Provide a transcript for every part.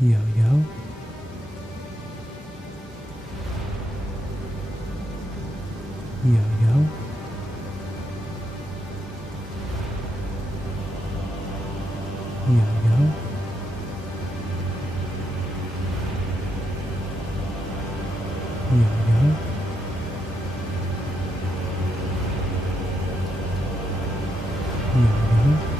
Yo-yo. Yo-yo. Yo-yo. Yo-yo. Yo-yo.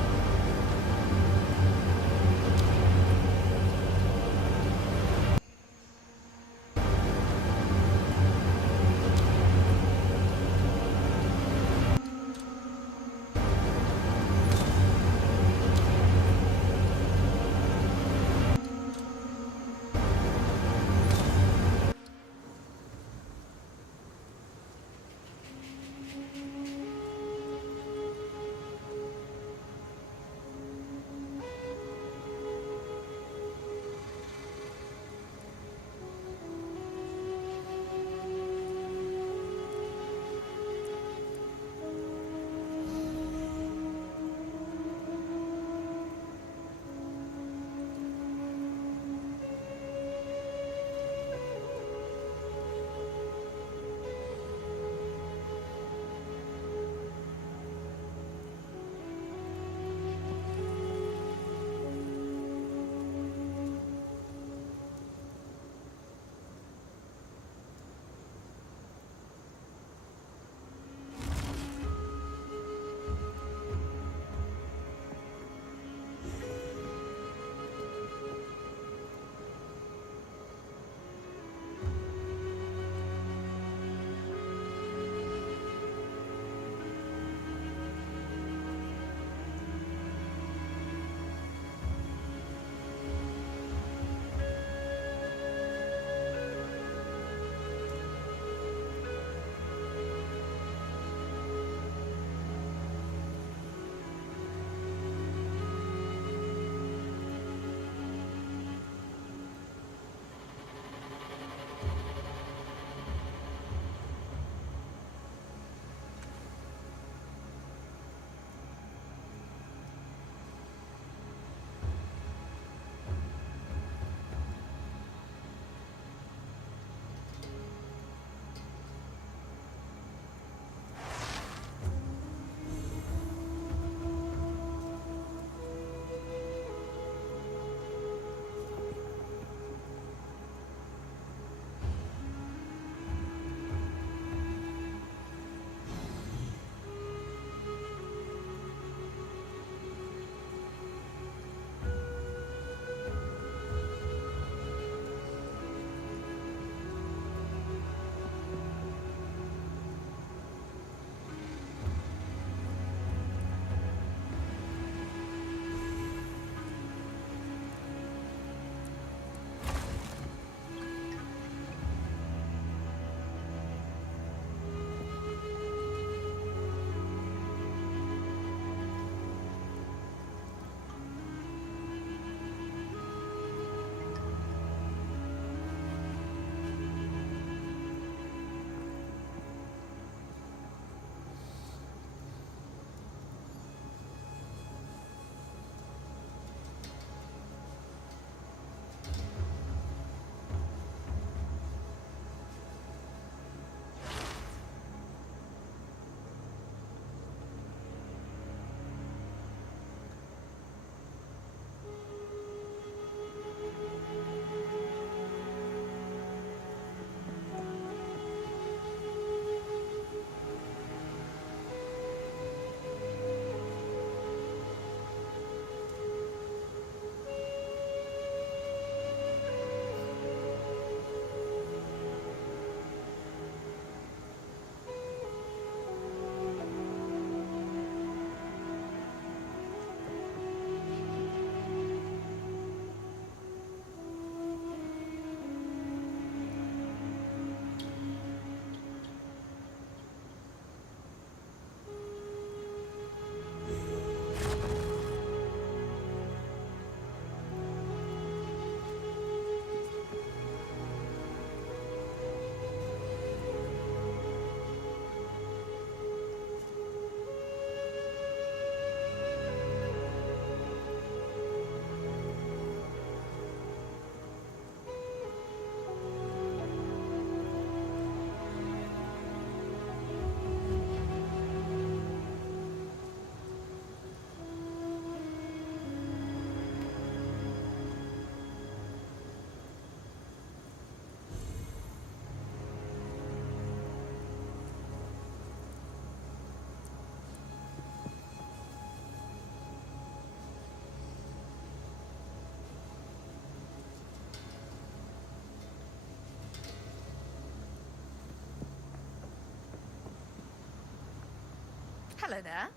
Helena?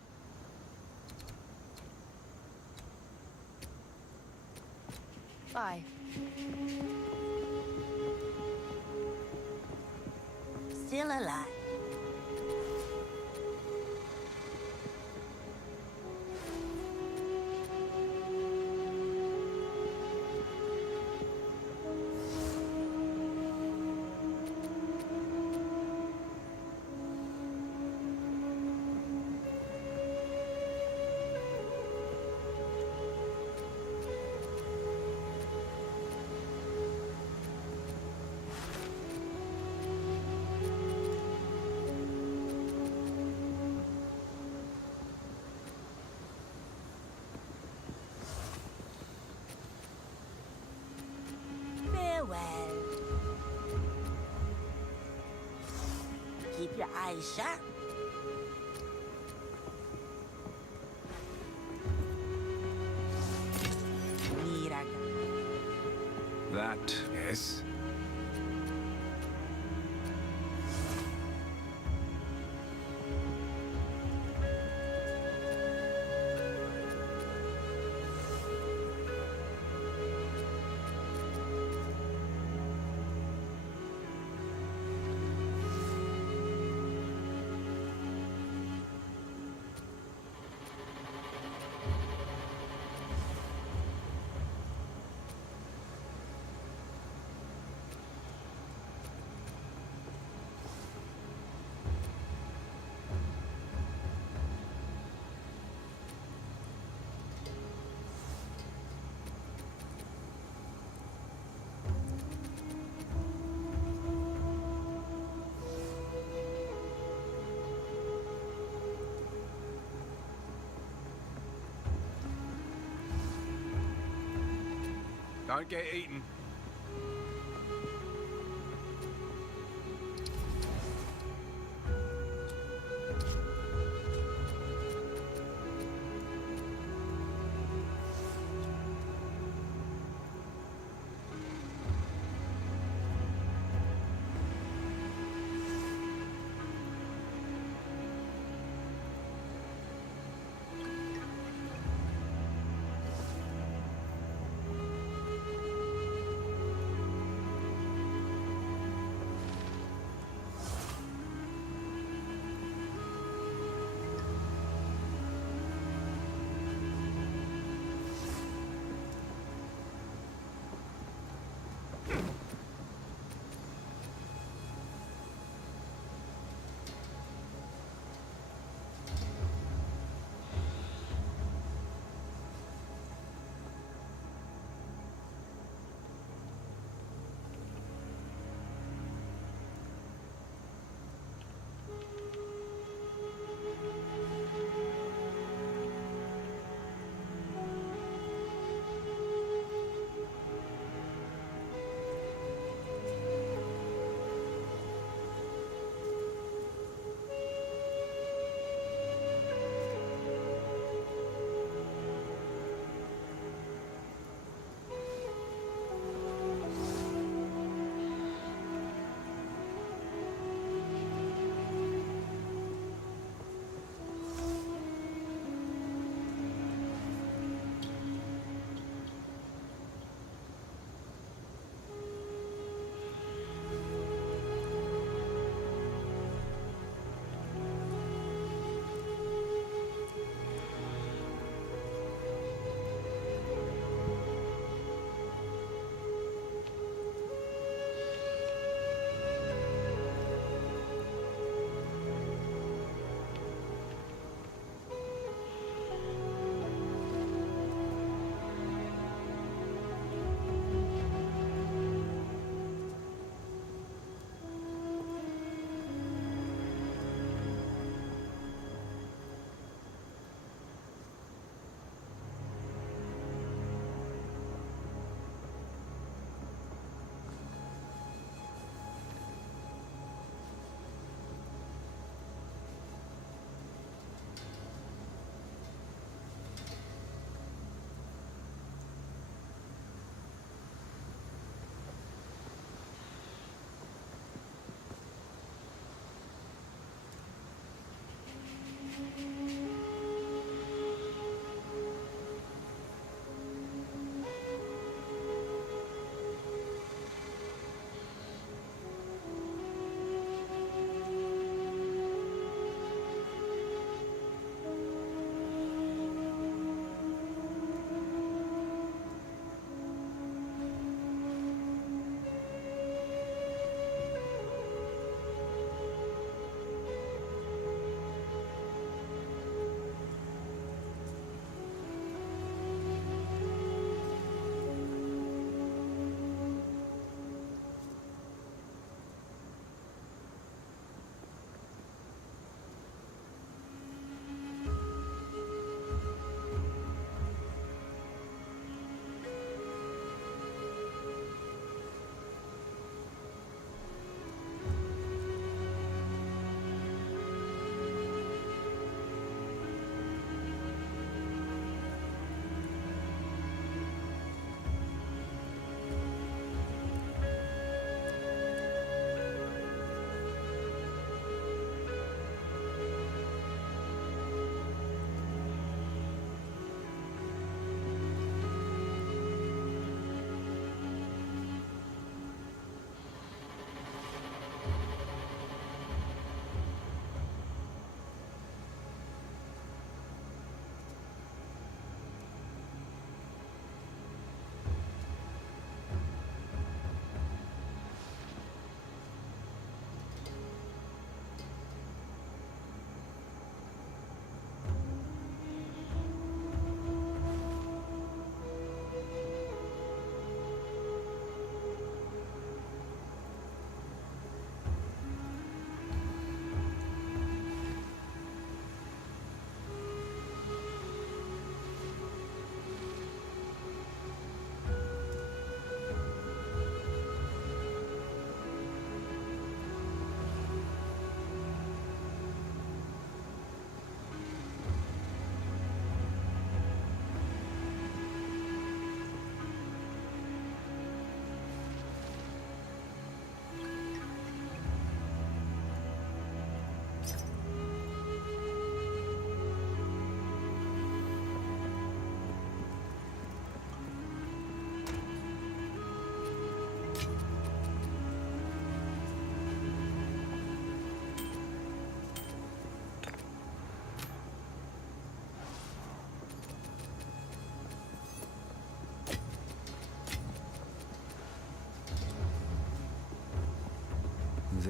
Bye. Still alive. Farewell. Keep your eyes sharp. Mira. That, yes. Don't get eaten.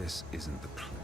This isn't the place.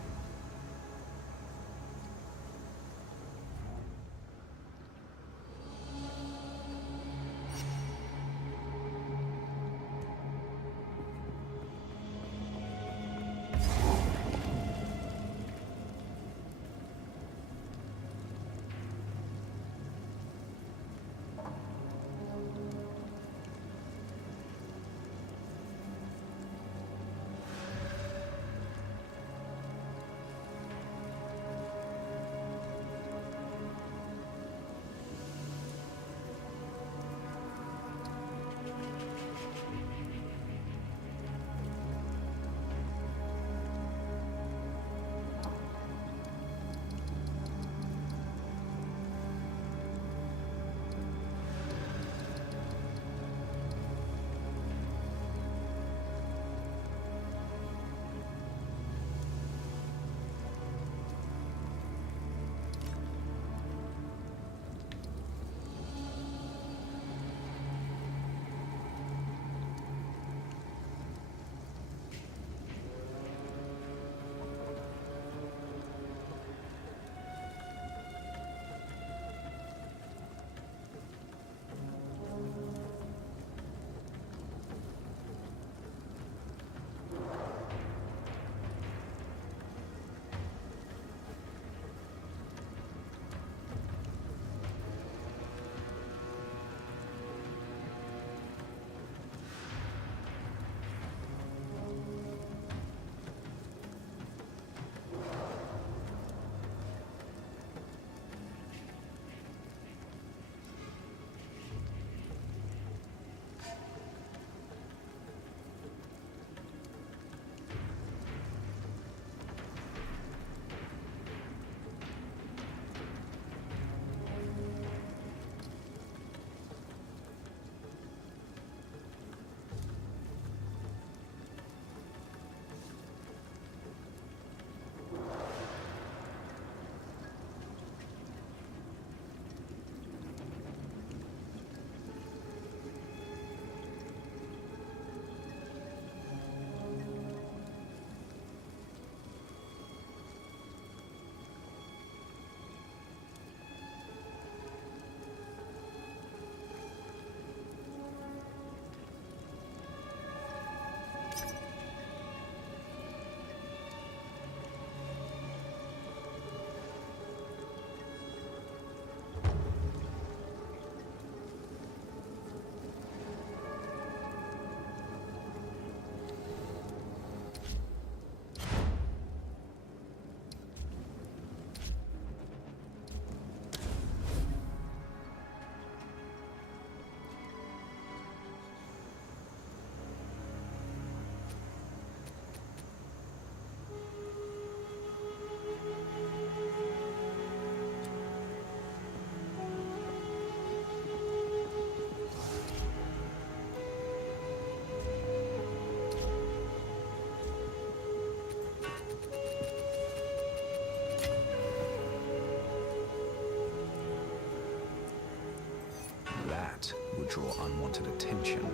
That would draw unwanted attention.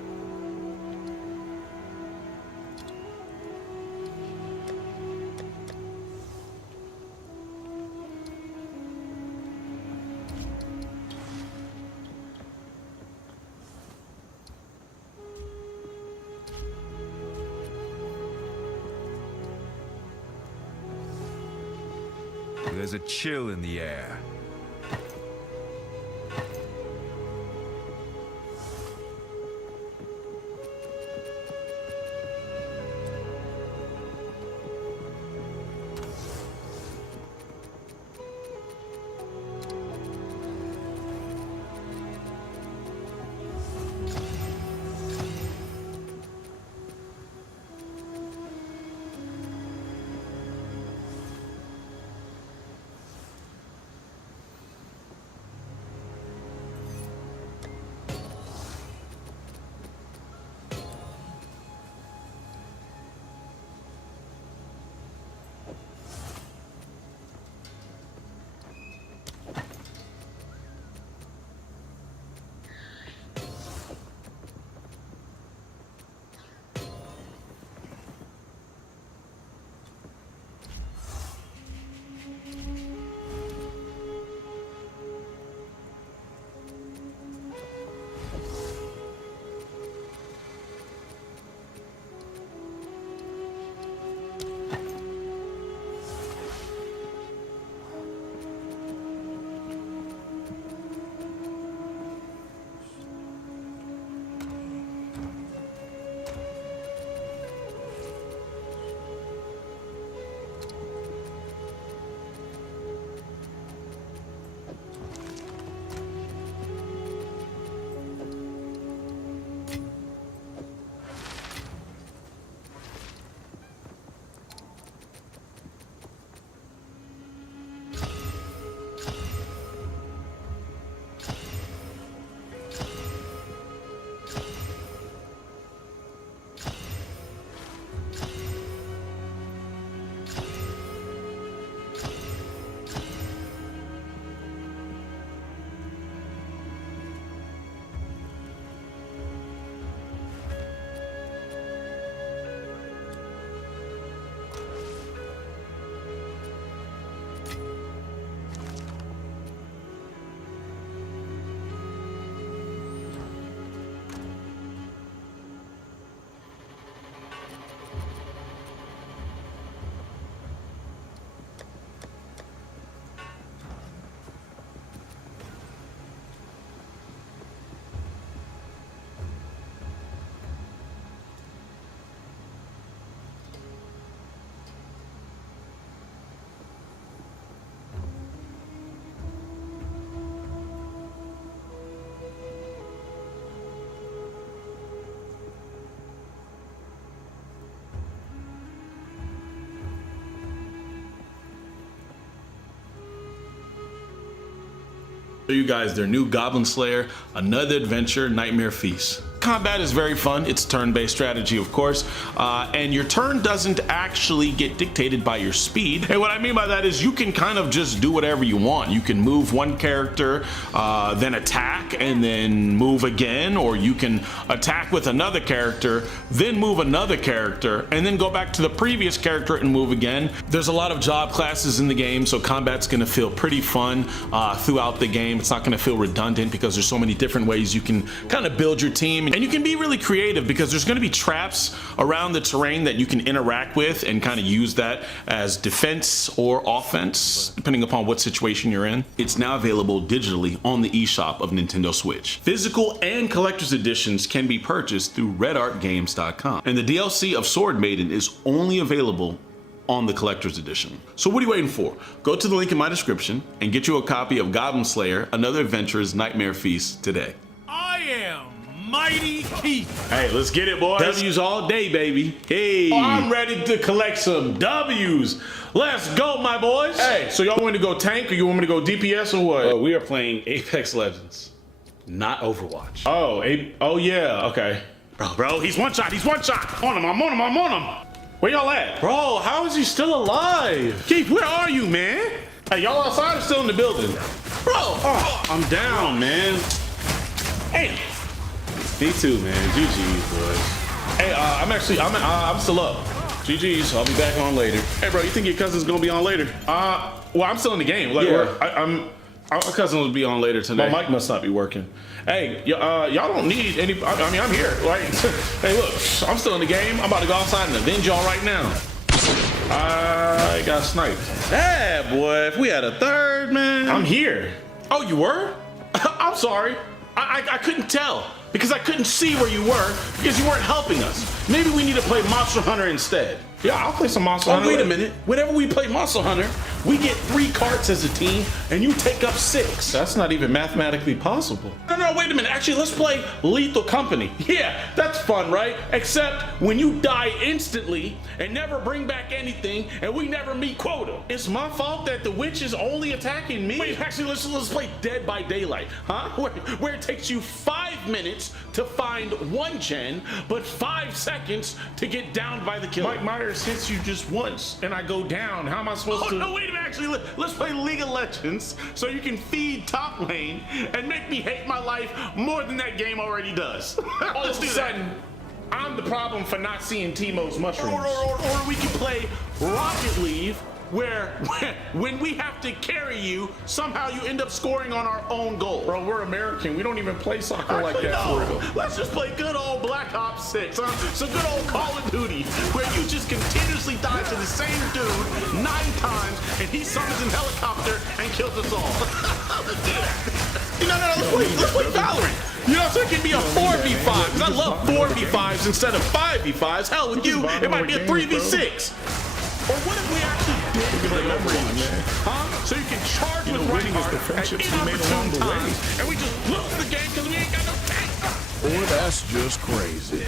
There's a chill in the air. Show you guys their new Goblin Slayer, Another Adventure, Nightmare Feast. Combat is very fun. It's turn-based strategy, of course, and your turn doesn't actually get dictated by your speed. And what I mean by that is you can kind of just do whatever you want. You can move one character, then attack, and then move again, or you can attack with another character, then move another character, and then go back to the previous character and move again. There's a lot of job classes in the game, so combat's gonna feel pretty fun throughout the game. It's not gonna feel redundant because there's so many different ways you can kind of build your team. And you can be really creative because there's going to be traps around the terrain that you can interact with and kind of use that as defense or offense, depending upon what situation you're in. It's now available digitally on the eShop of Nintendo Switch. Physical and collector's editions can be purchased through redartgames.com. And the DLC of Sword Maiden is only available on the collector's edition. So what are you waiting for? Go to the link in my description and get you a copy of Goblin Slayer, Another Adventure's Nightmare Feast today. I am Mighty Keith. Hey, let's get it, boys. W's all day, baby. Hey. Oh, I'm ready to collect some W's. Let's go, my boys. Hey, so y'all want me to go tank or you want me to go DPS or what? We are playing Apex Legends, not Overwatch. Oh yeah, okay. Bro, he's one shot, On him, I'm on him. Where y'all at? Bro, how is he still alive? Keith, where are you, man? Hey, y'all outside or still in the building? Bro, I'm down, man. Hey. Me too, man. GG's, boys. Hey, I'm still up. GG's. I'll be back on later. Hey, bro, you think your cousin's gonna be on later? Well, I'm still in the game. Like, yeah. Our cousin will be on later today. My mic must not be working. Hey, y'all don't need any. I mean, I'm here. Like, hey, look, I'm still in the game. I'm about to go outside and avenge y'all right now. I got sniped. Yeah, boy. If we had a third, man. I'm here. Oh, you were? I'm sorry. I couldn't tell because I couldn't see where you were because you weren't helping us. Maybe we need to play Monster Hunter instead. Yeah, I'll play some Monster Hunter. Wait a minute. Whenever we play Monster Hunter, we get 3 carts as a team, and you take up 6. That's not even mathematically possible. No, wait a minute. Actually, let's play Lethal Company. Yeah, that's fun, right? Except when you die instantly and never bring back anything, and we never meet quota. It's my fault that the witch is only attacking me. Wait, actually, let's play Dead by Daylight, huh? Where it takes you 5 minutes to find 1 gen, but 5 seconds to get downed by the killer. Mike Myers hits you just once, and I go down. How am I supposed to? No, wait a minute. Actually, let's play League of Legends so you can feed top lane and make me hate my life more than that game already does. All of a sudden, I'm the problem for not seeing Timo's mushrooms. Or we can play Rocket League, where when we have to carry you, somehow you end up scoring on our own goal. Bro, we're American. We don't even play soccer like that for real. Let's just play good old Black Ops 6, huh? So good old Call of Duty, where you just continuously die to the same dude 9 times, and he summons in helicopter and kills us all. Let's do that. Let's play Valorant. You know, so it can be a 4v5, because I love 4v5s instead of 5v5s. Hell, with you, it might be a 3v6. Or what if we actually did play Overwatch, huh? So you can charge with Reinhardt at inopportune times, and we just lose the game because we ain't got no tank. Boy, that's just crazy.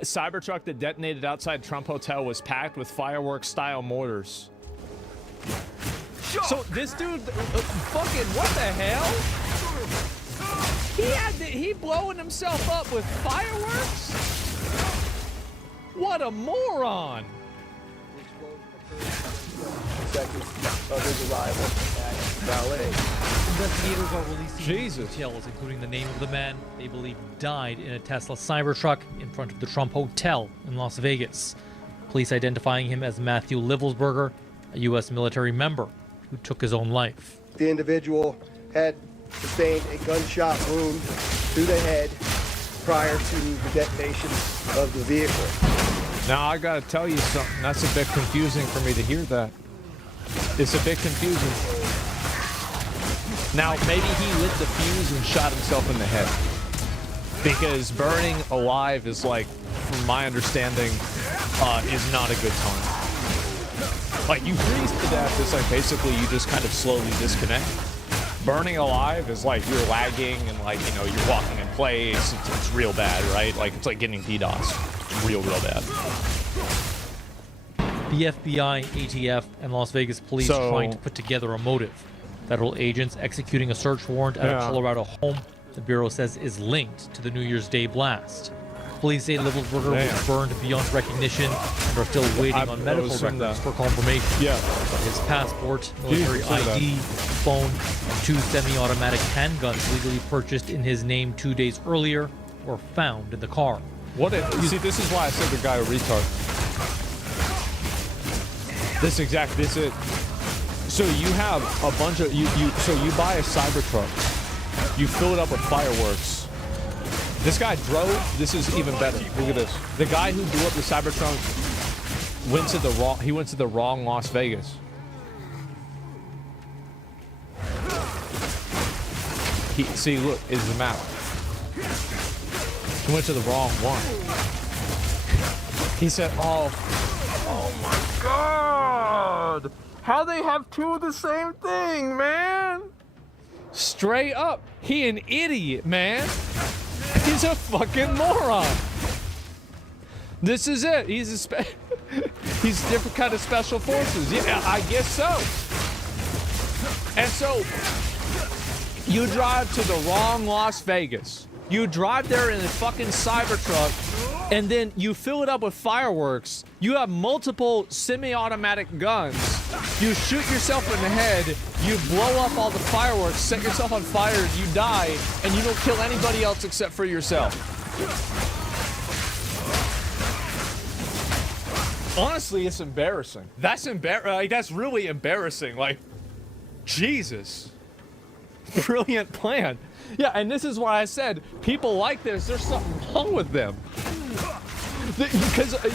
A Cybertruck that detonated outside Trump Hotel was packed with fireworks-style mortars. So this dude, fucking, what the hell? He blowing himself up with fireworks? What a moron! Of his arrival at Ballet. Investigators are releasing details, including the name of the man they believe died in a Tesla Cybertruck in front of the Trump Hotel in Las Vegas. Police identifying him as Matthew Livelsberger, a U.S. military member who took his own life. The individual had sustained a gunshot wound to the head prior to the detonation of the vehicle. Now I gotta tell you something. That's a bit confusing for me to hear that. It's a bit confusing. Now maybe he lit the fuse and shot himself in the head. Because burning alive is like, from my understanding, is not a good time. Like you freeze to death, it's like basically you just kind of slowly disconnect. Burning alive is like you're lagging and like, you know, you're walking in place. It's real bad, right? Like it's like getting DDoS. Real bad. The FBI, ATF, and Las Vegas police trying to put together a motive. Federal agents executing a search warrant at a Colorado home the Bureau says is linked to the New Year's Day blast. Police say Livelsberger was burned beyond recognition and are still waiting on medical records for confirmation. His passport, military ID, phone, and 2 semi-automatic handguns legally purchased in his name 2 days earlier were found in the car. See, this is why I said the guy a retard. This is it. So you have a bunch of so you buy a Cybertruck, you fill it up with fireworks. This guy drove. This is even better. Look at this. The guy who blew up the Cybertruck went to the wrong Las Vegas. See, look, is the map. He went to the wrong one. He said, "Oh my God! How they have 2 of the same thing, man?" Straight up, he an idiot, man. He's a fucking moron. This is it. He's he's different kind of special forces. Yeah, I guess so. And so you drive to the wrong Las Vegas. You drive there in a fucking Cybertruck, and then you fill it up with fireworks. You have multiple semi-automatic guns. You shoot yourself in the head. You blow up all the fireworks, set yourself on fire, you die, and you don't kill anybody else except for yourself. Honestly, it's embarrassing. That's really embarrassing. Like, Jesus. Brilliant plan. Yeah, and this is why I said people like this, there's something wrong with them. Because a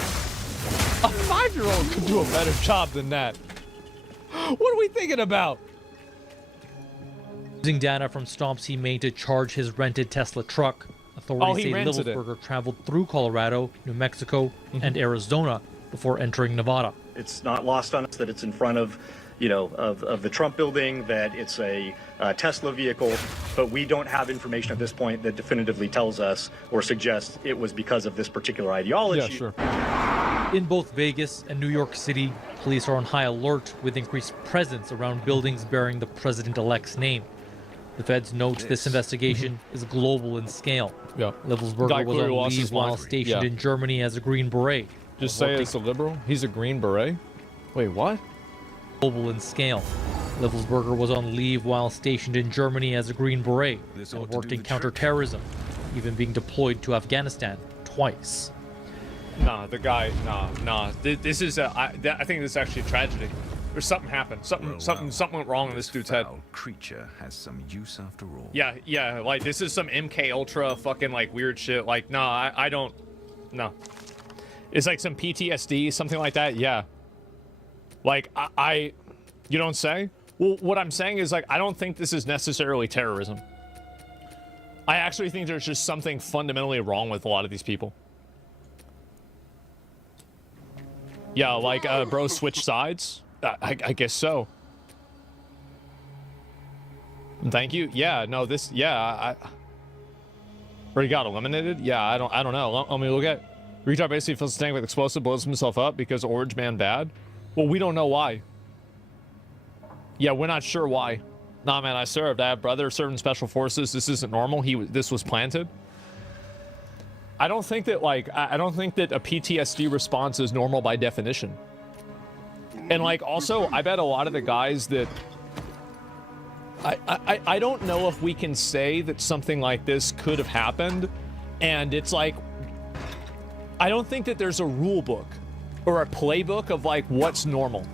5-year-old could do a better job than that. What are we thinking about? Using data from stops he made to charge his rented Tesla truck, authorities say Livelsberger traveled through Colorado, New Mexico, and Arizona before entering Nevada. It's not lost on us that it's in front of, of the Trump building, that it's a Tesla vehicle, but we don't have information at this point that definitively tells us or suggests it was because of this particular ideology. Yeah, sure. In both Vegas and New York City, police are on high alert with increased presence around buildings bearing the president-elect's name. The feds note this investigation is global in scale. Livelsberger was on leave while stationed in Germany as a Green Beret. Just say it's a liberal? He's a Green Beret? Wait, what? Global in scale. Livelsberger was on leave while stationed in Germany as a Green Beret and worked in counterterrorism, even being deployed to Afghanistan twice. Nah, the guy, nah. This is I think this is actually a tragedy. There's something happened. Something went wrong in this dude's head. Creature has some use after all. Yeah. Like this is some MK Ultra fucking like weird shit. Like, nah, I don't. No. It's like some PTSD, something like that. Yeah. Like you don't say? Well, what I'm saying is like I don't think this is necessarily terrorism. I actually think there's just something fundamentally wrong with a lot of these people. Yeah, like bro, switch sides. I guess so. Thank you. Yeah, no, this. Yeah, Where he got eliminated? Yeah, I don't know. Let me look at. Retard basically fills the tank with explosive, blows himself up because Orange Man bad. Well, we don't know why. Yeah, we're not sure why. Nah, man, I served. I have brother served in special forces. This isn't normal. This was planted. I don't think that I don't think that a PTSD response is normal by definition. And like also, I bet a lot of the guys that I don't know if we can say that something like this could have happened, and it's like I don't think that there's a rule book or a playbook of like what's normal.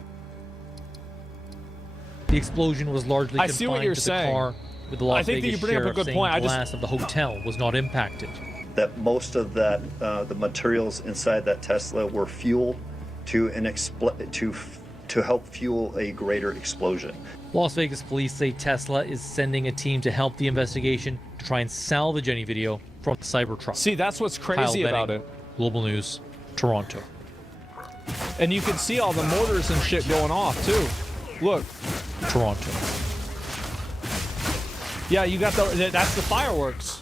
The explosion was largely confined to the car with the Las I think that Vegas you bring up a sheriff good saying point. glass of the hotel was not impacted. That most of that, the materials inside that Tesla were fuel to help fuel a greater explosion. Las Vegas police say Tesla is sending a team to help the investigation to try and salvage any video from the Cybertruck. See, that's what's crazy about it. Global News, Toronto. And you can see all the mortars and shit going off too. Look. Toronto. Yeah, you got that's the fireworks.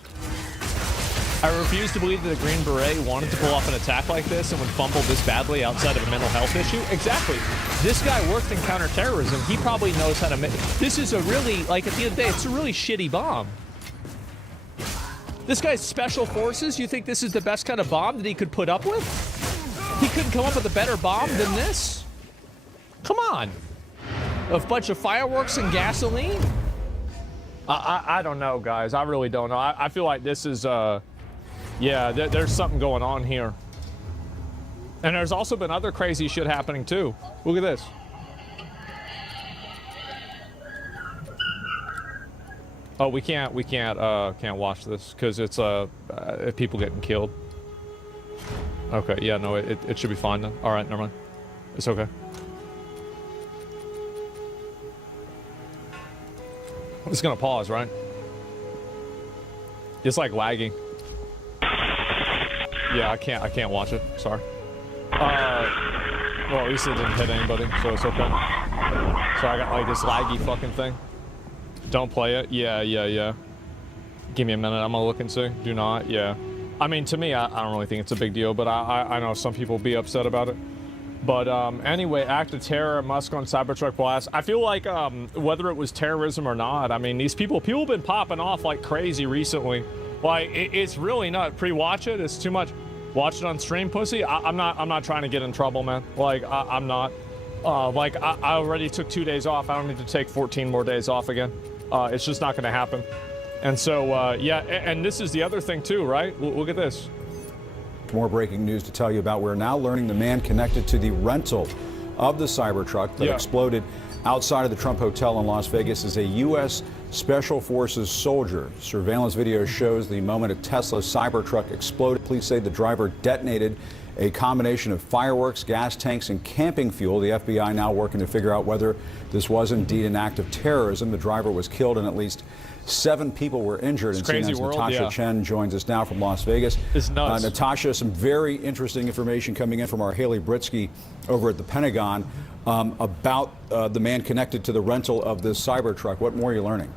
I refuse to believe that a Green Beret wanted to pull off an attack like this and would fumble this badly outside of a mental health issue. Exactly. This guy worked in counterterrorism. He probably knows how to make... This is a really, like, at the end of the day, it's a really shitty bomb. This guy's special forces, you think this is the best kind of bomb that he could put up with? He couldn't come up with a better bomb than this? Come on. A bunch of fireworks and gasoline? I don't know, guys. I really don't know. I feel like this is... Yeah, there's something going on here. And there's also been other crazy shit happening too. Look at this. Oh, we can't watch this because it's people getting killed. Okay, yeah, no, it should be fine then. All right, never mind. It's okay. I'm just gonna pause, right? It's like lagging. Yeah, I can't watch it. Sorry. Well, at least it didn't hit anybody, so it's okay. So I got like this laggy fucking thing. Don't play it. Yeah. Give me a minute. I'm gonna look and see. Do not. Yeah. I mean, to me, I don't really think it's a big deal, but I know some people will be upset about it. But anyway, act of terror, Musk on Cybertruck blast. I feel like whether it was terrorism or not, I mean, these people have been popping off like crazy recently. Like it's really not pre-watch it. It's too much. Watch it on stream, pussy. I'm not trying to get in trouble, man. Like I'm not. Like I already took 2 days off. I don't need to take 14 more days off again. It's just not going to happen. And so yeah, and this is the other thing too, right? Look at this. More breaking news to tell you about. We're now learning the man connected to the rental of the Cybertruck that exploded outside of the Trump Hotel in Las Vegas is a U.S. Special Forces soldier. Surveillance video shows the moment a Tesla Cybertruck exploded. Police say the driver detonated a combination of fireworks, gas tanks, and camping fuel. The FBI now working to figure out whether this was indeed an act of terrorism. The driver was killed and at least 7 people were injured. It's and crazy CNN's world, Natasha Chen joins us now from Las Vegas. It's nuts. Natasha, some very interesting information coming in from our Haley Britsky over at the Pentagon about the man connected to the rental of this Cybertruck. What more are you learning?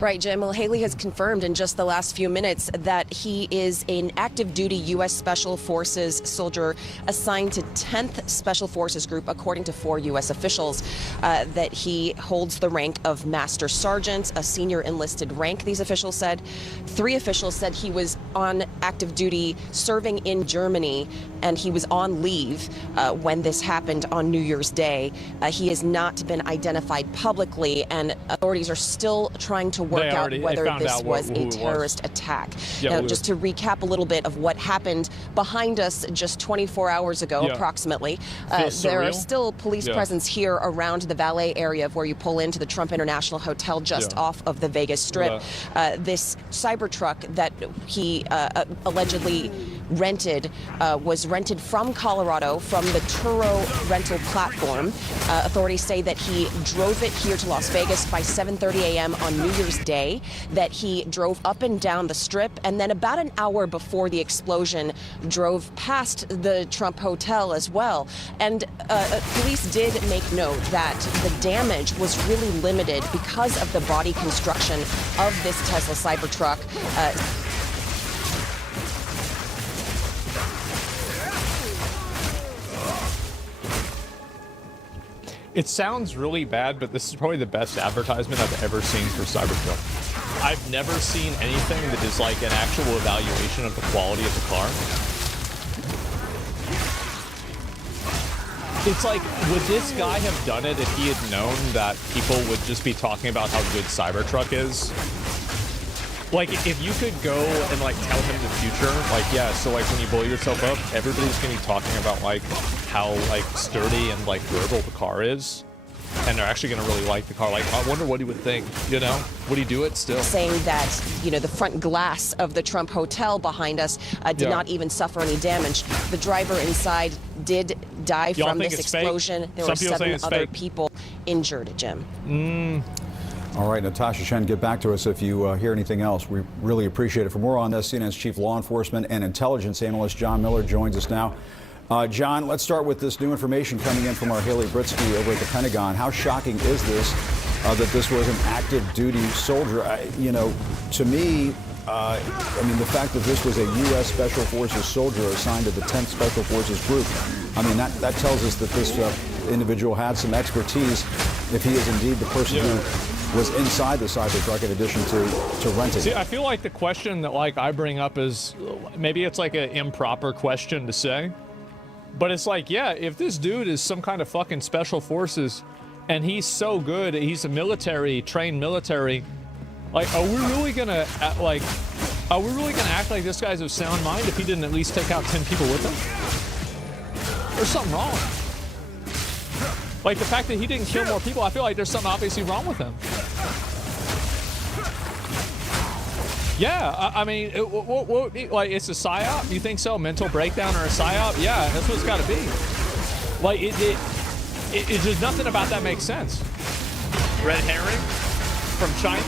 Right, Jim. Well, Haley has confirmed in just the last few minutes that he is an active duty U.S. Special Forces soldier assigned to 10th Special Forces Group, according to 4 U.S. officials, that he holds the rank of Master Sergeant, a senior enlisted rank, these officials said. 3 officials said he was on active duty serving in Germany, and he was on leave when this happened on New Year's Day. He has not been identified publicly, and authorities are still trying to work out whether this was a terrorist attack. Now, just to recap a little bit of what happened behind us just 24 hours ago, approximately, there are still police presence here around the valet area of where you pull into the Trump International Hotel just off of the Vegas Strip. This Cybertruck that he allegedly rented was rented from Colorado from the Turo rental platform. Authorities say that he drove it here to Las Vegas by 7:30 a.m. on New Year's Day, that he drove up and down the Strip, and then about an hour before the explosion drove past the Trump Hotel as well. And police did make note that the damage was really limited because of the body construction of this Tesla Cybertruck. It sounds really bad, but this is probably the best advertisement I've ever seen for Cybertruck. I've never seen anything that is like an actual evaluation of the quality of the car. It's like, would this guy have done it if he had known that people would just be talking about how good Cybertruck is? Like, if you could go and, like, tell him the future, like, yeah, so, like, when you blow yourself up, everybody's gonna be talking about, like, how, like, sturdy and, like, durable the car is. and they're actually going to really like the car. Like, I wonder what he would think, you know? Would he do it still? Saying that, you know, the front glass of the Trump Hotel behind us did not even suffer any damage. The driver inside did die from this explosion. There were 7 other people injured, Jim. All right, Natasha Chen, get back to us if you hear anything else. We really appreciate it. For more on this, CNN's chief law enforcement and intelligence analyst John Miller joins us now. John, let's start with this new information coming in from our Haley Britsky over at the Pentagon. How shocking is this that this was an active duty soldier? You know, to me, I mean, the fact that this was a U.S. Special Forces soldier assigned to the 10th Special Forces Group, I mean, that tells us that this individual had some expertise if he is indeed the person who was inside the Cybertruck in addition to renting. See, I feel like the question that like I bring up is maybe it's like an improper question to say, but it's like, yeah, if this dude is some kind of fucking special forces and he's so good, he's a trained military, like, are we really gonna act like this guy's of sound mind if he didn't at least take out 10 people with him? There's something wrong. Like, the fact that he didn't kill more people, I feel like there's something obviously wrong with him. Yeah, I mean, like, it's a psyop? You think so? Mental breakdown or a psyop? Yeah, that's what it's got to be. Like, it's just nothing about that makes sense. Red herring from China?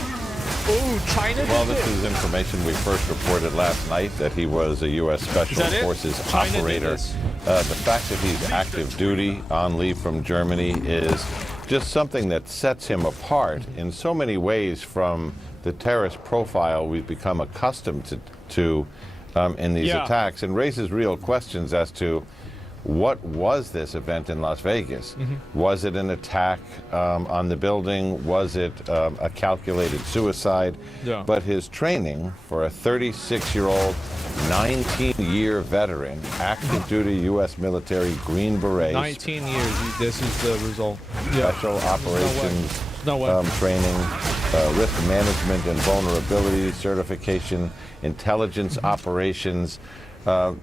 Ooh, China did Well, this is information we first reported last night, that he was a U.S. Special Forces operator. The fact that he's active duty on leave from Germany is just something that sets him apart in so many ways from the terrorist profile we've become accustomed to in these attacks, and raises real questions as to what was this event in Las Vegas? Was it an attack on the building? Was it a calculated suicide? But his training for a 36-year-old, 19-year veteran, active duty U.S. military, Green Berets. 19 years, this is the result. Special operations training, risk management and vulnerability certification, intelligence operations.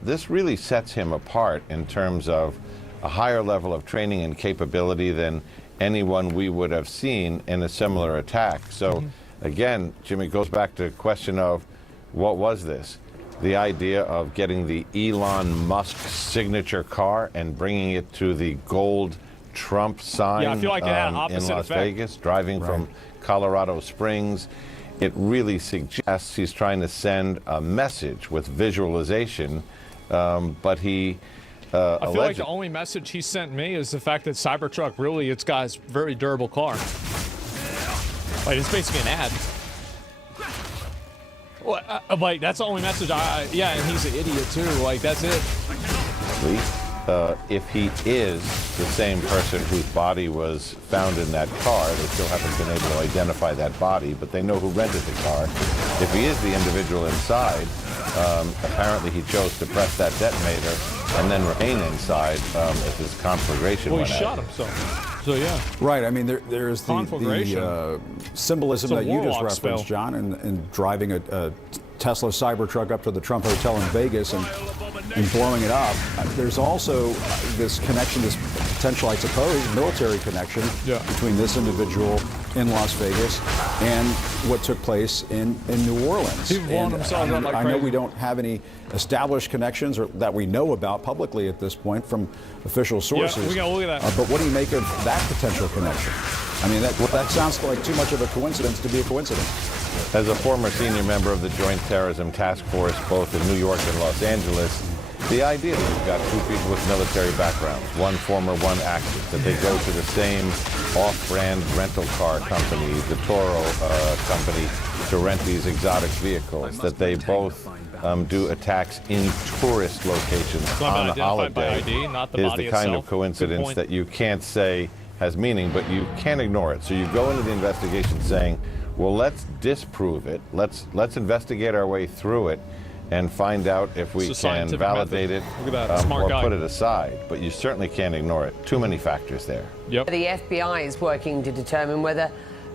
This really sets him apart in terms of a higher level of training and capability than anyone we would have seen in a similar attack. So again, Jimmy, goes back to the question of what was this? The idea of getting the Elon Musk signature car and bringing it to the gold Trump sign I feel like it had an in opposite Las effect. Vegas, driving from Colorado Springs. It really suggests he's trying to send a message with visualization, but he I feel like the only message he sent me is the fact that Cybertruck really, it's got a very durable car. Like, it's basically an ad. Well, like, that's the only message yeah, and he's an idiot too. Like, that's it. If he is the same person whose body was found in that car, they still haven't been able to identify that body, but they know who rented the car. If he is the individual inside, apparently he chose to press that detonator and then remain inside if his conflagration went out. Well, he shot himself. So, yeah. Right. I mean, there's the symbolism that you just referenced, John, in driving a Tesla Cybertruck up to the Trump Hotel in Vegas and blowing it up. There's also this connection, this potential, I suppose, military connection between this individual in Las Vegas and what took place in New Orleans. I know we don't have any established connections or that we know about publicly at this point from official sources. Yeah, we gotta look at that. But what do you make of that potential connection? I mean, that sounds like too much of a coincidence to be a coincidence. As a former senior member of the Joint Terrorism Task Force, both in New York and Los Angeles, the idea that you've got two people with military backgrounds, one former, one active, that they go to the same off-brand rental car company, the Toro company, to rent these exotic vehicles, that they both do attacks in tourist locations on a holiday, is the kind of coincidence that you can't say has meaning, but you can't ignore it. So you go into the investigation saying, well, let's disprove it. Let's investigate our way through it and find out if we can validate it or put it aside. But you certainly can't ignore it. Too many factors there. The FBI is working to determine whether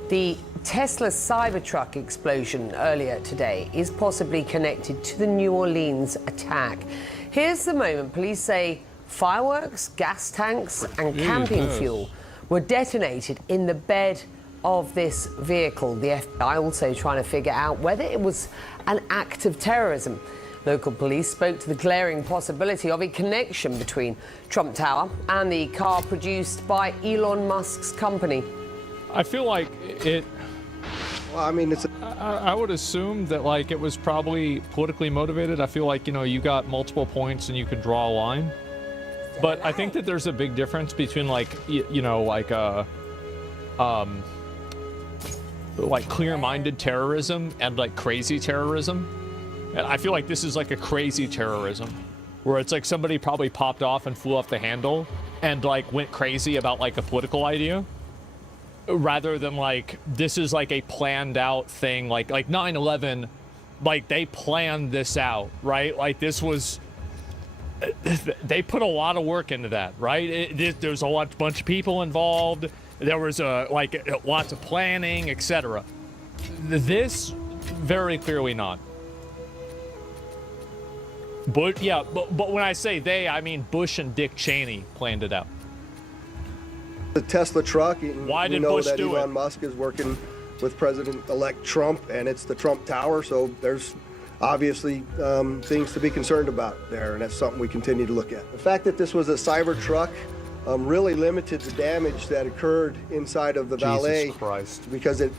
the Tesla Cybertruck explosion earlier today is possibly connected to the New Orleans attack. Here's the moment. Police say fireworks, gas tanks, and camping fuel were detonated in the bed of this vehicle. The FBI also trying to figure out whether it was an act of terrorism. Local police spoke to the glaring possibility of a connection between Trump Tower and the car produced by Elon Musk's company. I feel like it... Well, I mean, I would assume that, like, it was probably politically motivated. I feel like, you know, you got multiple points and you can draw a line. But I think that there's a big difference between, like, you know, like clear-minded terrorism and, like, crazy terrorism. And I feel like this is like a crazy terrorism, where it's like somebody probably popped off and flew off the handle and, like, went crazy about, like, a political idea, rather than, like, this is like a planned out thing, like 9/11, like, they planned this out, right? Like, this was, they put a lot of work into that, right? There's a bunch of people involved. There was lots of planning, etc. This, very clearly not. But yeah, but when I say they, I mean Bush and Dick Cheney planned it out. The Tesla truck. Why did Bush do it? We know that Elon Musk is working with President-elect Trump, and it's the Trump Tower. So there's obviously things to be concerned about there, and that's something we continue to look at. The fact that this was a cyber truck really limited the damage that occurred inside of the valet. Jesus Christ. Because it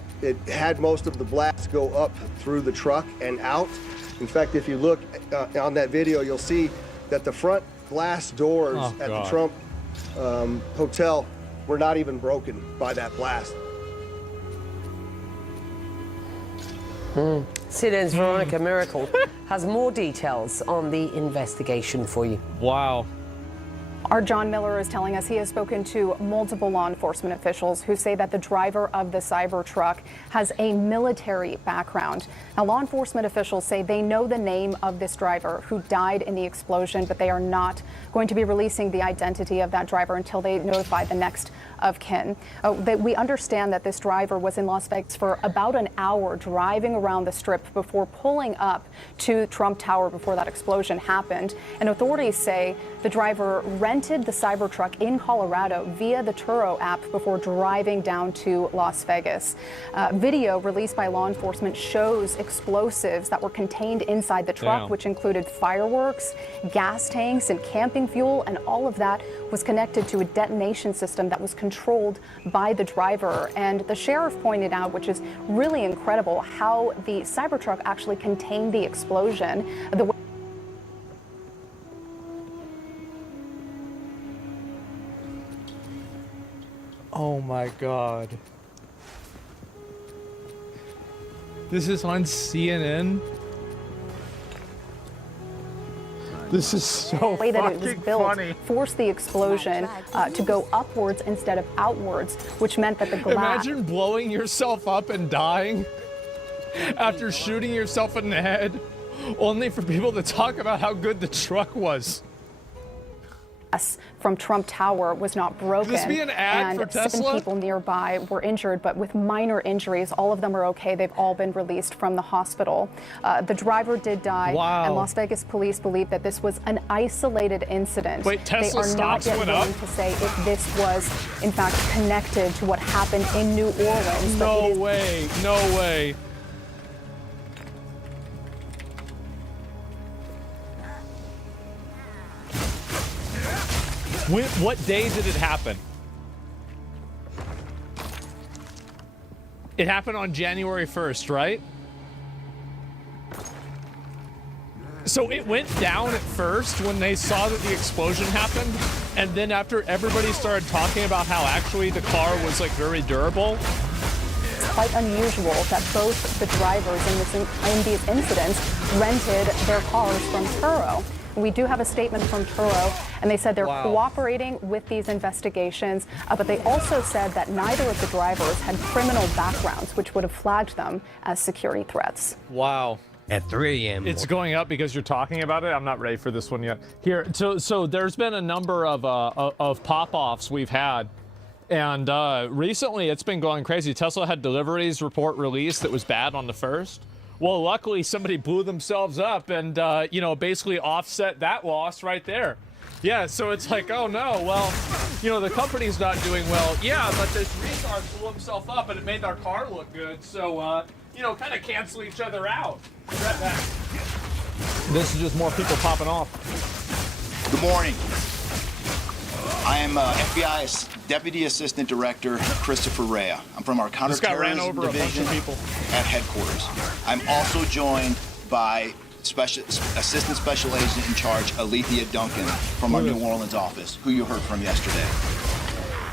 had most of the blasts go up through the truck and out. In fact, if you look on that video, you'll see that the front glass doors at the Trump hotel were not even broken by that blast. CNN's Veronica Miracle has more details on the investigation for you. Wow. Our John Miller is telling us he has spoken to multiple law enforcement officials who say that the driver of the cyber truck has a military background. Now, law enforcement officials say they know the name of this driver who died in the explosion, but they are not going to be releasing the identity of that driver until they notify the next of kin. We understand that this driver was in Las Vegas for about an hour driving around the strip before pulling up to Trump Tower before that explosion happened. And authorities say the driver rented the Cybertruck in Colorado via the Turo app before driving down to Las Vegas. Video released by law enforcement shows explosives that were contained inside the truck, which included fireworks, gas tanks, and camping fuel, and all of that was connected to a detonation system that was controlled by the driver. And the sheriff pointed out, which is really incredible, how the Cybertruck actually contained the explosion. Oh my God. This is on CNN? This is so the way that it was fucking built funny. forced the explosion to go upwards instead of outwards, which meant that the glass... Imagine blowing yourself up and dying after shooting yourself in the head, only for people to talk about how good the truck was. From Trump Tower was not broken. Could this be an ad for Tesla? 7 people nearby were injured, but with minor injuries. All of them are okay. They've all been released from the hospital. The driver did die, and Las Vegas police believe that this was an isolated incident. Wait, Tesla stocks went up? They are not yet willing to say if this was, in fact, connected to what happened in New Orleans. No way, no way. What day did it happen? It happened on January 1st, right? So it went down at first when they saw that the explosion happened, and then after everybody started talking about how actually the car was like very durable. It's quite unusual that both the drivers in these incidents rented their cars from Turo. We do have a statement from Turo, and they said they're cooperating with these investigations, but they also said that neither of the drivers had criminal backgrounds, which would have flagged them as security threats. Wow. At 3 a.m. It's going up because you're talking about it. I'm not ready for this one yet. Here, so there's been a number of pop-offs we've had, and recently it's been going crazy. Tesla had deliveries report released that was bad on the 1st. Well, luckily somebody blew themselves up and, you know, basically offset that loss right there. Yeah, so it's like, oh no, well, you know, the company's not doing well. Yeah, but this retard blew himself up and it made our car look good. So, you know, kind of cancel each other out. This is just more people popping off. Good morning. I am FBI Deputy Assistant Director Christopher Rea. I'm from our counterterrorism division at headquarters. I'm also joined by Assistant Special Agent in charge Alethea Duncan from our New Orleans office, who you heard from yesterday.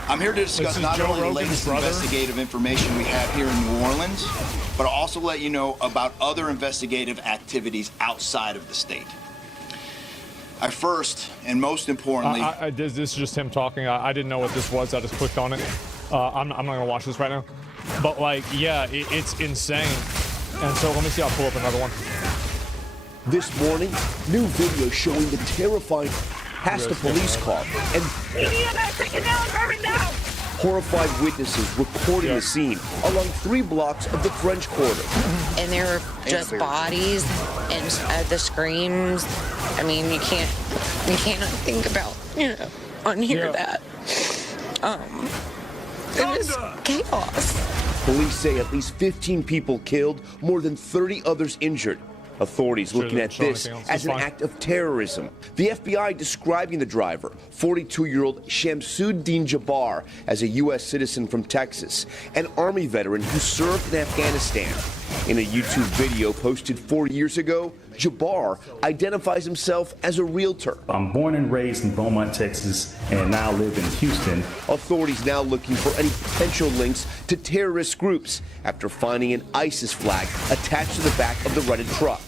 I'm here to discuss not only the latest investigative information we have here in New Orleans, but I'll also let you know about other investigative activities outside of the state. I first, and most importantly... this is just him talking. I didn't know what this was. I just clicked on it. I'm not going to watch this right now. But, like, yeah, it's insane. And so let me see. I'll pull up another one. This morning, new video showing the terrifying past the police car and horrified witnesses recording the scene along 3 blocks of the French Quarter. And there were just bodies and the screams. I mean, you cannot think about, you know, unhear that. It was chaos. Police say at least 15 people killed, more than 30 others injured. Authorities looking at this as an act of terrorism. The FBI describing the driver, 42-year-old Shamsuddin Jabbar, as a U.S. citizen from Texas, an Army veteran who served in Afghanistan. In a YouTube video posted 4 years ago, Jabbar identifies himself as a realtor. I'm born and raised in Beaumont, Texas, and now live in Houston. Authorities now looking for any potential links to terrorist groups after finding an ISIS flag attached to the back of the rented truck.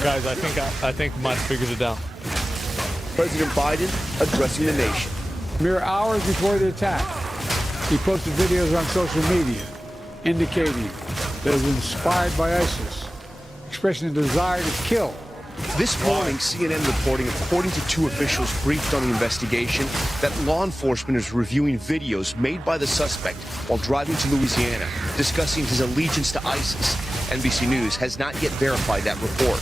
Guys, I think Mike figured it out. President Biden addressing the nation. Mere hours before the attack, he posted videos on social media indicating that it was inspired by ISIS, expressing a desire to kill. This morning, CNN reporting, according to 2 officials briefed on the investigation, that law enforcement is reviewing videos made by the suspect while driving to Louisiana, discussing his allegiance to ISIS. NBC News has not yet verified that report.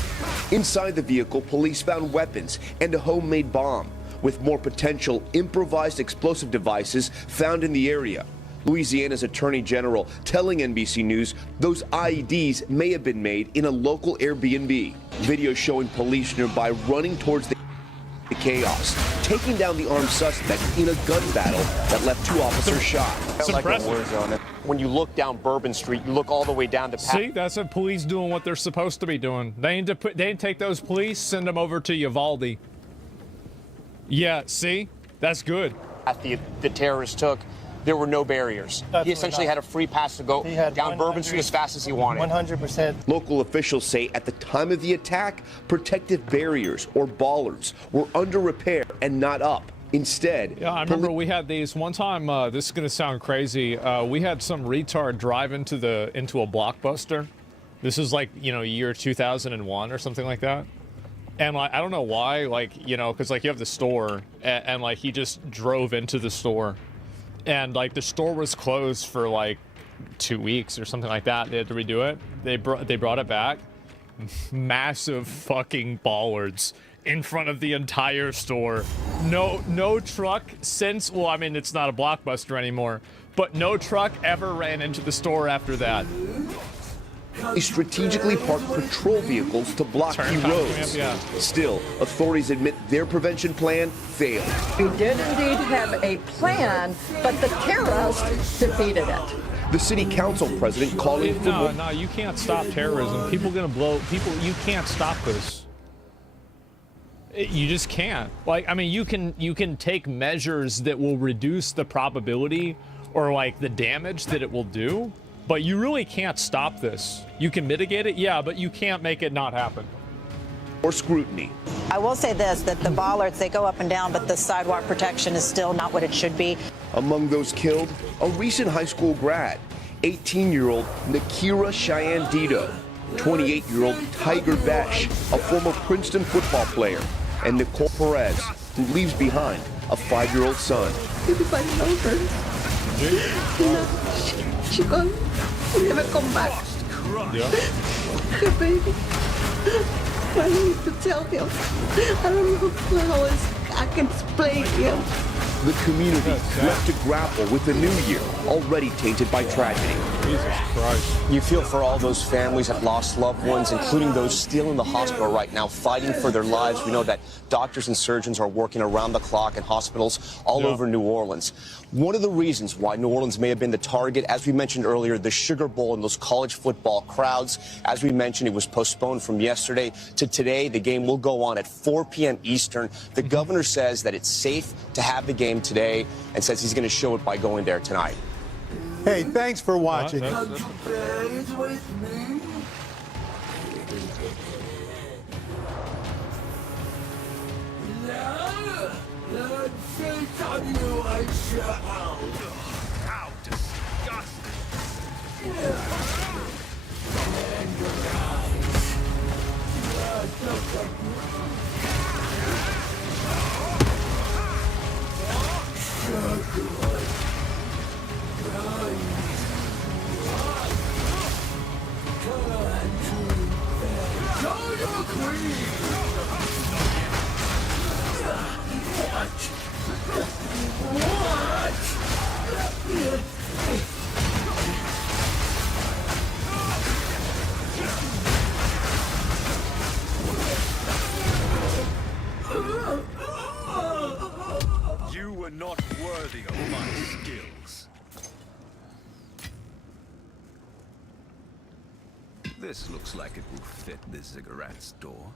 Inside the vehicle, police found weapons and a homemade bomb, with more potential improvised explosive devices found in the area. Louisiana's Attorney General telling NBC News those IEDs may have been made in a local Airbnb. Video showing police nearby running towards the chaos, taking down the armed suspect in a gun battle that left 2 officers shot. Like a war zone. When you look down Bourbon Street, you look all the way down to... See, that's what police doing what they're supposed to be doing. They need to take those police, send them over to Uvalde. Yeah, see? That's good. The terrorists took, there were no barriers. He essentially had a free pass to go down Bourbon Street as fast as he wanted. 100%. Local officials say at the time of the attack, protective barriers or bollards were under repair and not up. Instead, yeah, I remember we had these one time. This is gonna sound crazy. We had some retard drive into a Blockbuster. This is like, you know, year 2001 or something like that. And like, I don't know why, like, you know, because like you have the store, and like he just drove into the store, and like the store was closed for like 2 weeks or something like that. They had to redo it. They brought it back. Massive fucking bollards in front of the entire store. No truck since, well, I mean, it's not a Blockbuster anymore, but no truck ever ran into the store after that. Strategically parked patrol vehicles to block key roads. Still, authorities admit their prevention plan failed. We did indeed have a plan, but the terrorists defeated it. The city council president calling for... No, you can't stop terrorism. People gonna blow... You can't stop this. You just can't. Like, I mean, you can take measures that will reduce the probability or like the damage that it will do, but you really can't stop this. You can mitigate it, yeah, but you can't make it not happen. Or scrutiny. I will say this, that the bollards, they go up and down, but the sidewalk protection is still not what it should be. Among those killed, a recent high school grad, 18-year-old Nakira Cheyenne Dito, 28-year-old Tiger Besh, a former Princeton football player, and Nicole Perez, who leaves behind a 5-year-old son. Everybody knows her. She gone. Will never come back. Her baby. I need to tell him. I don't know how else I can explain him. The community left to grapple with the new year, already tainted by tragedy. Jesus Christ. You feel for all those families that lost loved ones, including those still in the hospital right now, fighting for their lives. We know that doctors and surgeons are working around the clock in hospitals all over New Orleans. One of the reasons why New Orleans may have been the target, as we mentioned earlier, the Sugar Bowl and those college football crowds. As we mentioned, it was postponed from yesterday to today. The game will go on at 4 p.m. Eastern. The governor says that it's safe to have the game today and says he's going to show it by going there tonight. Hey, thanks for watching. How You were not worthy of my skills. This looks like it will fit the ziggurat store.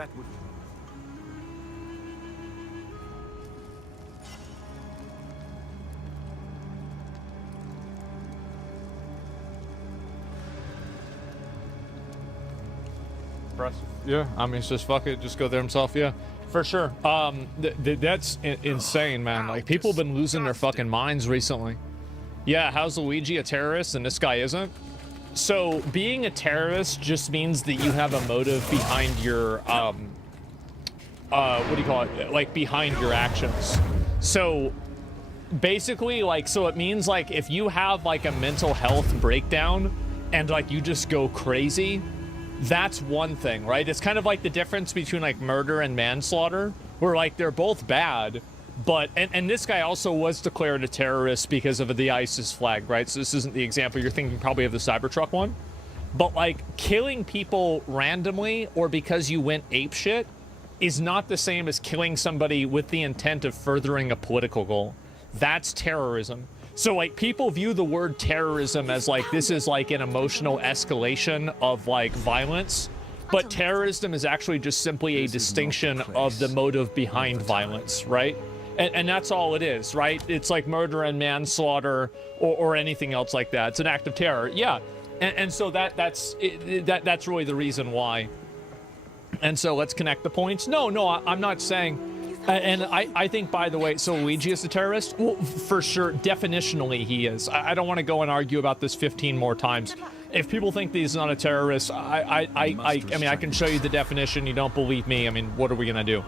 That would. Yeah, I mean, it's just fuck it, just go there himself. Yeah, for sure. That's insane, man. Like, people have been losing their fucking minds recently. Yeah, how's Luigi a terrorist and this guy isn't? So being a terrorist just means that you have a motive behind your what do you call it? Like, behind your actions. So basically, like, so it means, like, if you have like a mental health breakdown and like you just go crazy, that's one thing, right? It's kind of like the difference between like murder and manslaughter, where like they're both bad, but and this guy also was declared a terrorist because of the ISIS flag, right? So this isn't the example you're thinking probably of the Cybertruck one, but like killing people randomly or because you went apeshit is not the same as killing somebody with the intent of furthering a political goal. That's terrorism. So like people view the word terrorism as like this is like an emotional escalation of like violence, but terrorism is actually just simply a distinction of the motive behind violence, right? And that's all it is, right? It's like murder and manslaughter or anything else like that. It's an act of terror, yeah. And so that's really the reason why. And so let's connect the points. No, I'm not saying. And I think, by the way, so Luigi is a terrorist? Well, for sure, definitionally he is. I don't want to go and argue about this 15 more times. If people think that he's not a terrorist, I mean, I can show you the definition. You don't believe me. I mean, what are we going to do?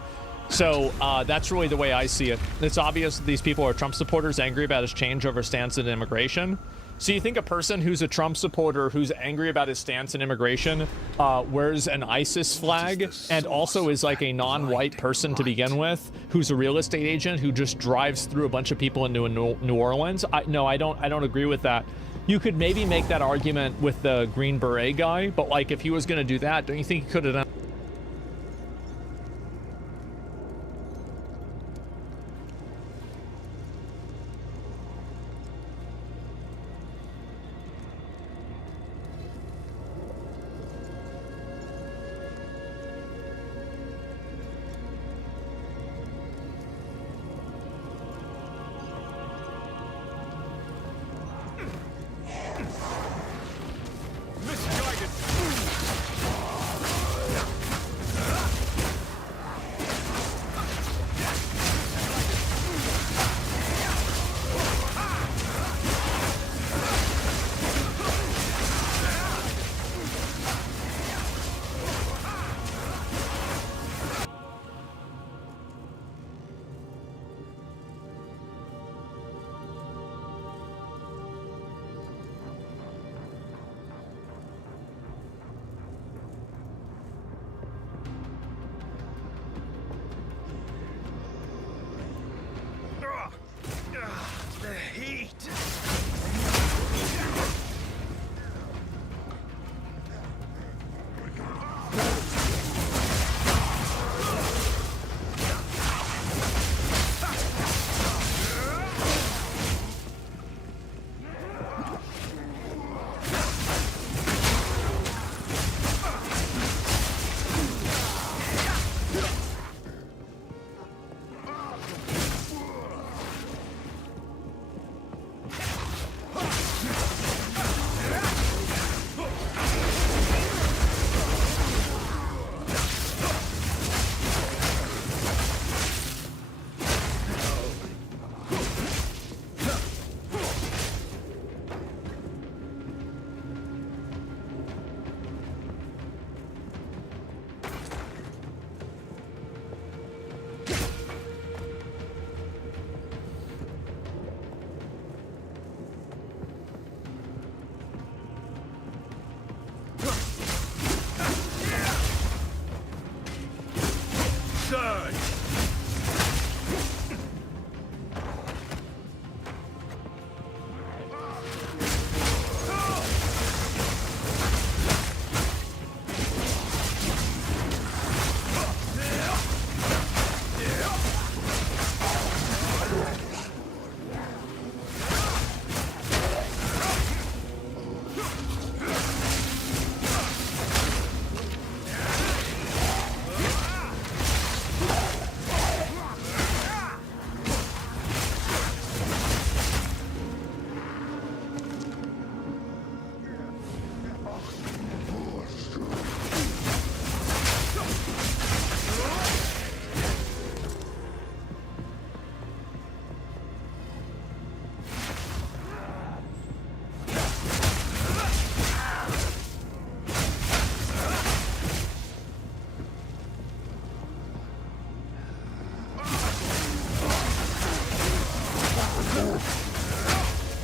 So that's really the way I see it. It's obvious that these people are Trump supporters angry about his change over stance in immigration. So you think a person who's a Trump supporter who's angry about his stance in immigration wears an ISIS flag and also is like a non-white person to begin with, who's a real estate agent who just drives through a bunch of people into New Orleans? No, I don't agree with that. You could maybe make that argument with the Green Beret guy, but like if he was going to do that, don't you think he could have done?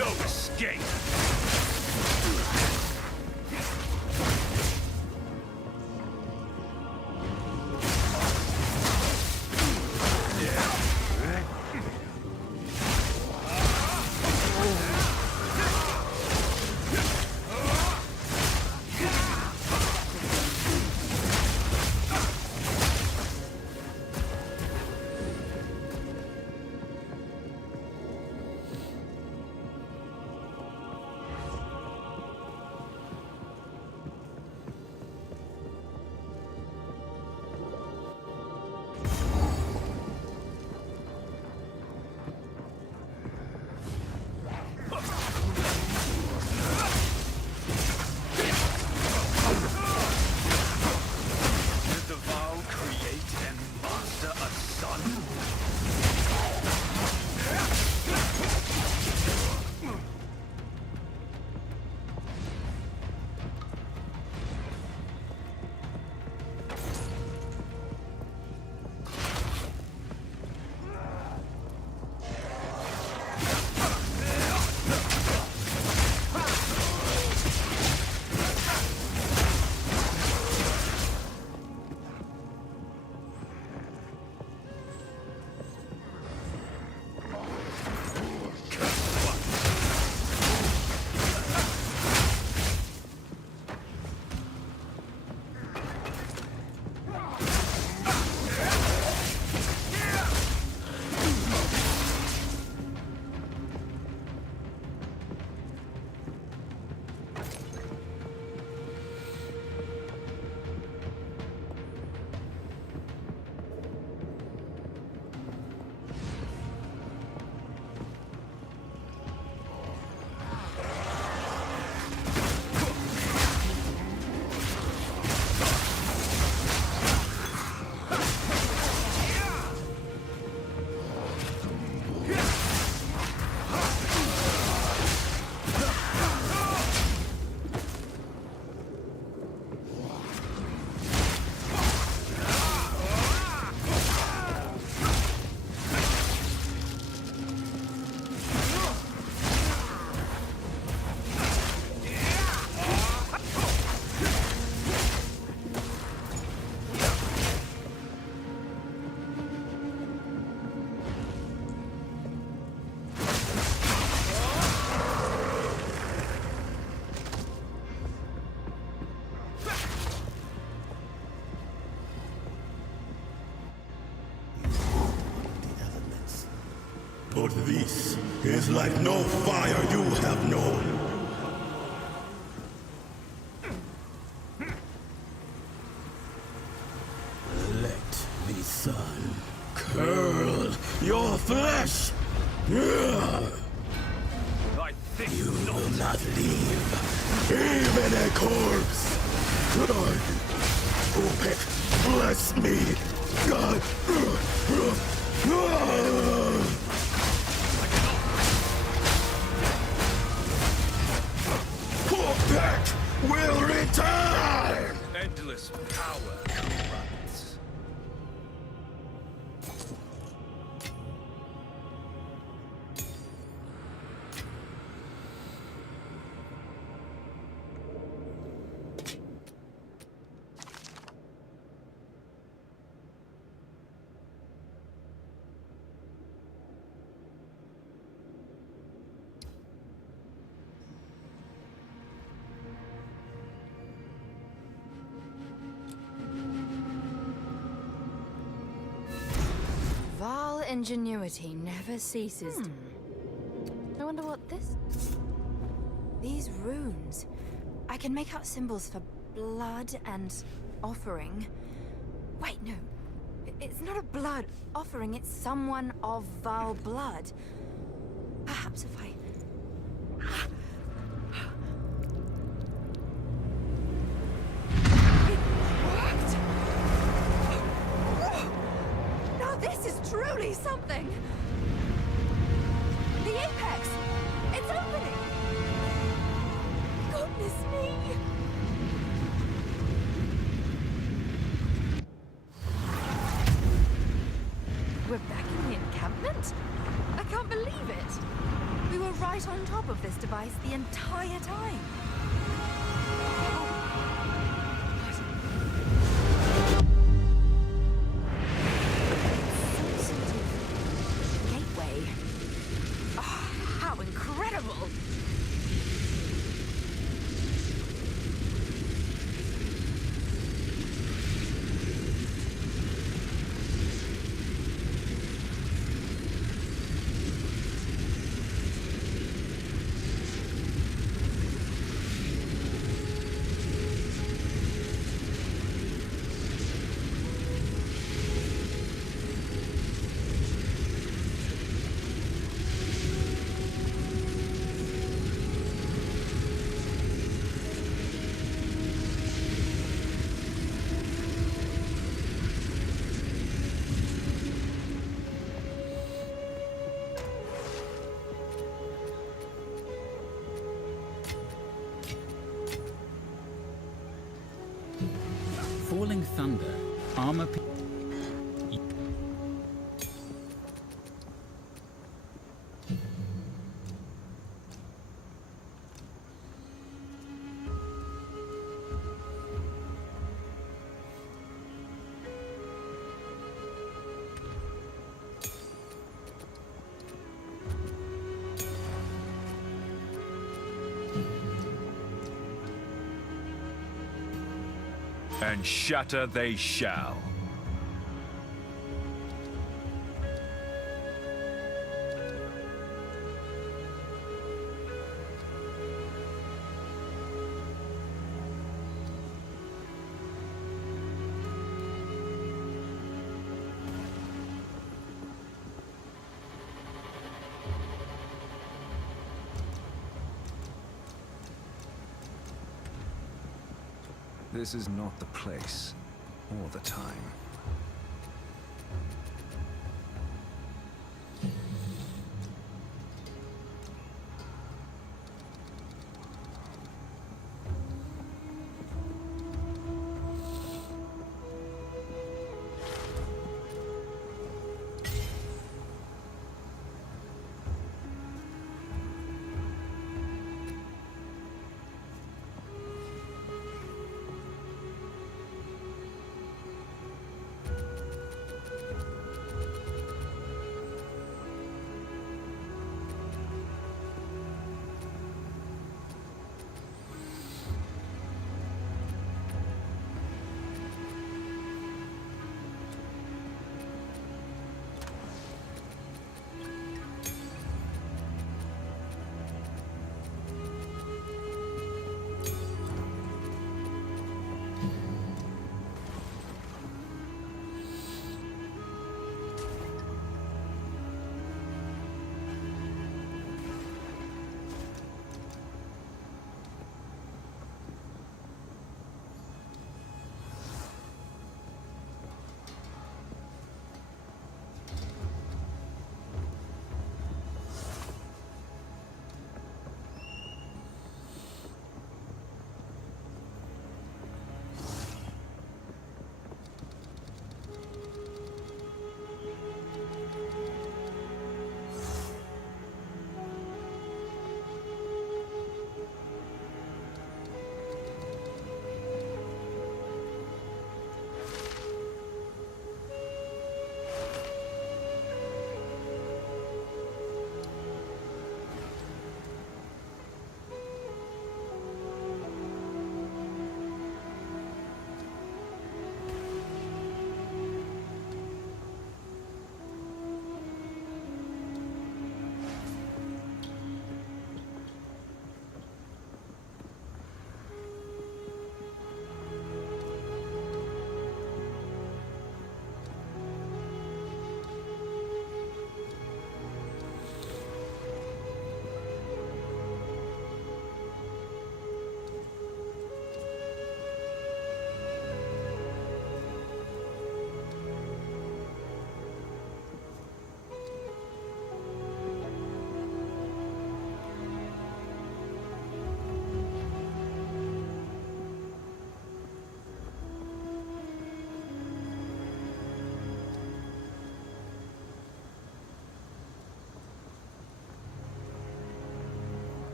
no escape. But this is like no fire you have known. Let the sun curl your flesh. I think you will not leave, even a corpse. God, Opec, bless me. God. Opec will return. Endless power corrupts. Vile ingenuity never ceases. I wonder what this... These runes. I can make out symbols for blood and offering. Wait, no. It's not a blood offering, it's someone of vile blood. Perhaps if I... This is truly something! The apex! It's opening! Goodness me! We're back in the encampment? I can't believe it! We were right right on top of this device the entire time. Some sort of gateway. Oh, how incredible! Falling thunder, armor. And shatter they shall. This is not the place or the time.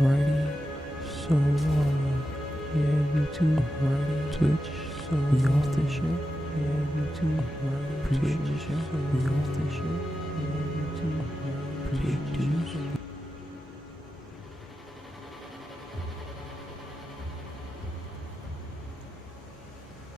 Alrighty, so yeah, YouTube, Twitch, so we off this shit. Yeah, YouTube, appreciate the show. We off this shit. Yeah, YouTube, appreciate the show.